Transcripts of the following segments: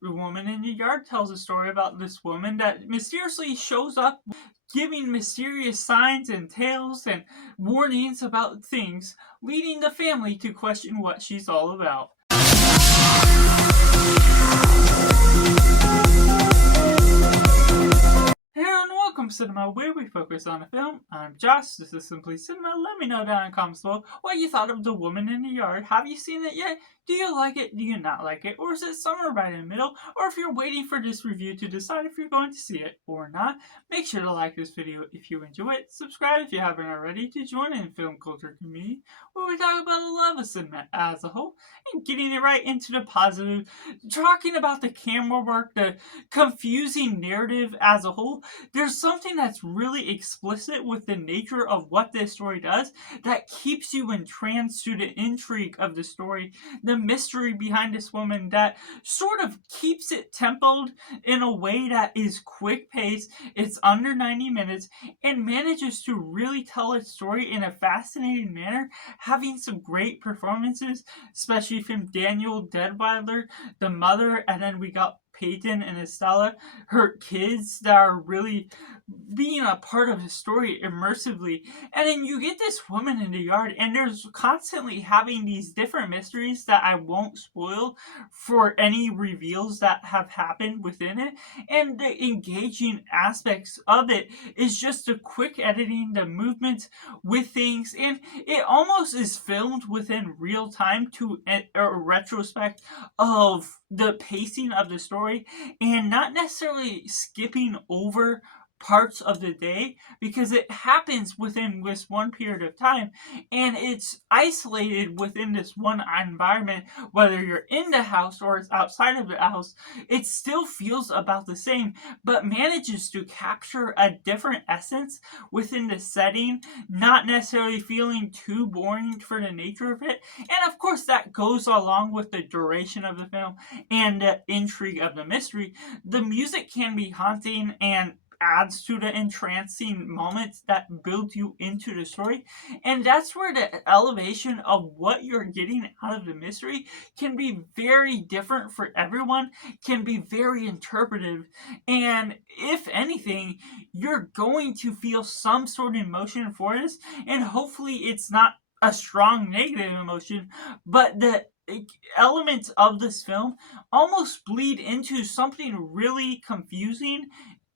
The Woman in the Yard tells a story about this woman that mysteriously shows up giving mysterious signs and tales and warnings about things, leading the family to question what she's all about. Hello and welcome to Cinema, where we focus on a film. I'm Josh, this is Simply Cinema. Let me know down in the comments below what you thought of The Woman in the Yard. Have you seen it yet? Do you like it? Do you not like it? Or is it somewhere right in the middle? Or if you're waiting for this review to decide if you're going to see it or not, make sure to like this video if you enjoy it. Subscribe if you haven't already to join in the film culture community where we talk about the love of cinema as a whole and getting it right into the positive, talking about the camera work, the confusing narrative as a whole. There's something that's really explicit with the nature of what this story does that keeps you entranced to the intrigue of the story, the mystery behind this woman that sort of keeps it tempoed in a way that is quick paced, it's under 90 minutes, and manages to really tell its story in a fascinating manner, having some great performances, especially from Daniel Deadwyler, the mother, and then we got Peyton and Estella, her kids that are really being a part of the story immersively. And then you get this woman in the yard, and there's constantly having these different mysteries that I won't spoil for any reveals that have happened within it. And the engaging aspects of it is just the quick editing, the movement with things, and it almost is filmed within real time to a retrospect of the pacing of the story and not necessarily skipping over parts of the day because it happens within this one period of time and it's isolated within this one environment. Whether you're in the house or it's outside of the house, it still feels about the same but manages to capture a different essence within the setting, not necessarily feeling too boring for the nature of it. And of course that goes along with the duration of the film and the intrigue of the mystery. The music can be haunting and adds to the entrancing moments that build you into the story, and that's where the elevation of what you're getting out of the mystery can be very different for everyone, can be very interpretive, and if anything you're going to feel some sort of emotion for this, and hopefully it's not a strong negative emotion, but the elements of this film almost bleed into something really confusing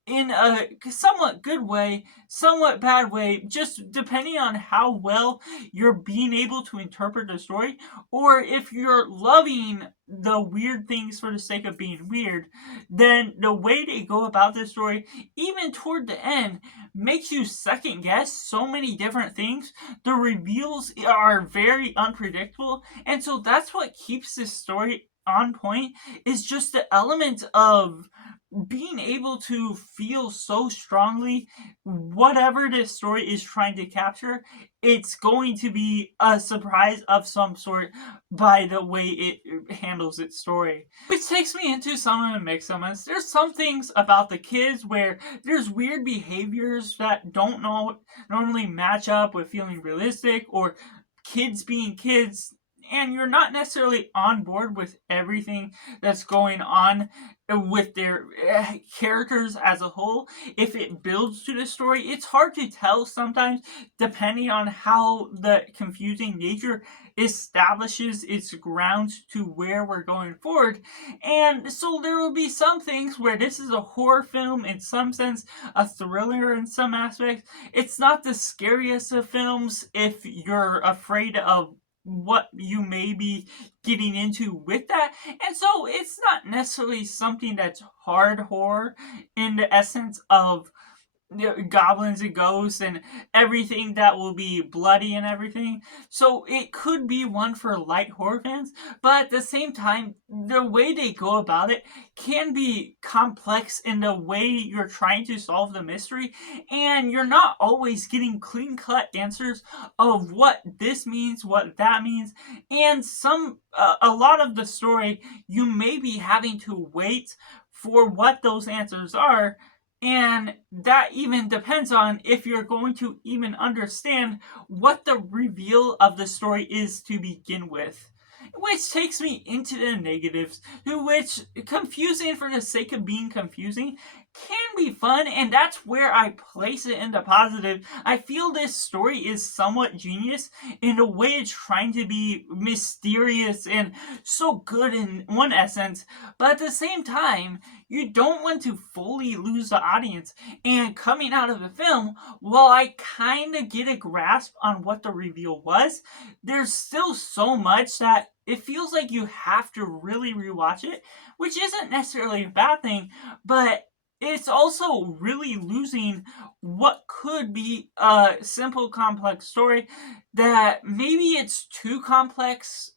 in a somewhat good way, somewhat bad way, just depending on how well you're being able to interpret the story, or if you're loving the weird things for the sake of being weird, then the way they go about this story, even toward the end, makes you second guess so many different things. The reveals are very unpredictable, and so that's what keeps this story on point, is just the element of being able to feel so strongly whatever this story is trying to capture, it's going to be a surprise of some sort by the way it handles its story. Which takes me into some of the mixed elements. There's some things about the kids where there's weird behaviors that don't normally match up with feeling realistic, or kids being kids, and you're not necessarily on board with everything that's going on with their characters as a whole. If it builds to the story, it's hard to tell sometimes depending on how the confusing nature establishes its grounds to where we're going forward. And so there will be some things where this is a horror film in some sense, a thriller in some aspects. It's not the scariest of films if you're afraid of what you may be getting into with that, and so it's not necessarily something that's hard horror in the essence of goblins and ghosts and everything that will be bloody and everything. So it could be one for light horror fans, but at the same time, the way they go about it can be complex in the way you're trying to solve the mystery, and you're not always getting clean-cut answers of what this means, what that means, and a lot of the story you may be having to wait for what those answers are. And that even depends on if you're going to even understand what the reveal of the story is to begin with. which takes me into the negatives, which confusing for the sake of being confusing can be fun, and that's where I place it in the positive. I feel this story is somewhat genius in the way it's trying to be mysterious and so good in one essence, but at the same time, you don't want to fully lose the audience. And coming out of the film, while I kind of get a grasp on what the reveal was, there's still so much that it feels like you have to really rewatch it, which isn't necessarily a bad thing, but it's also really losing what could be a simple, complex story that maybe it's too complex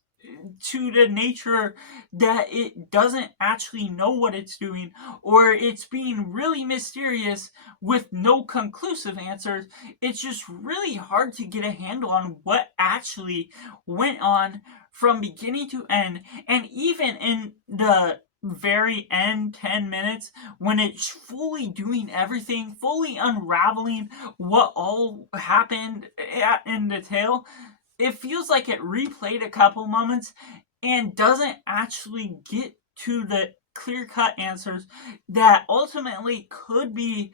to the nature that it doesn't actually know what it's doing, or it's being really mysterious with no conclusive answers. It's just really hard to get a handle on what actually went on from beginning to end. And even in the very end 10 minutes, when it's fully doing everything, fully unraveling what all happened in detail, it feels like it replayed a couple moments and doesn't actually get to the clear cut answers that ultimately could be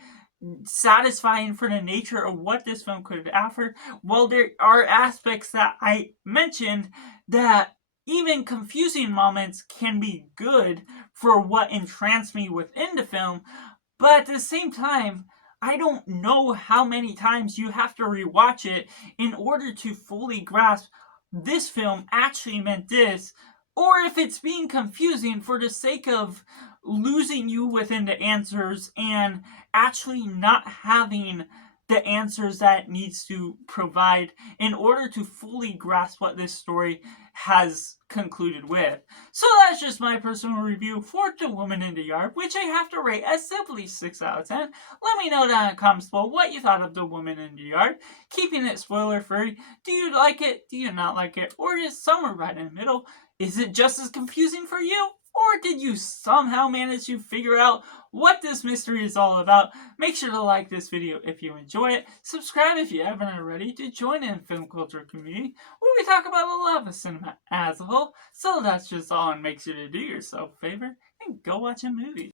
satisfying for the nature of what this film could offer. Well, there are aspects that I mentioned that even confusing moments can be good for what entranced me within the film, but at the same time, I don't know how many times you have to rewatch it in order to fully grasp this film actually meant this, or if it's being confusing for the sake of losing you within the answers and actually not having the answers that it needs to provide in order to fully grasp what this story has concluded with. So that's just my personal review for The Woman in the Yard, which I have to rate as simply 6 out of 10. Let me know down in the comments below what you thought of The Woman in the Yard. Keeping it spoiler free, do you like it? Do you not like it? Or is somewhere right in the middle? Is it just as confusing for you? Or did you somehow manage to figure out what this mystery is all about? Make sure to like this video if you enjoy it. Subscribe if you haven't already to join in the film culture community where we talk about the love of cinema as a whole. So that's just all, and make sure to do yourself a favor and go watch a movie.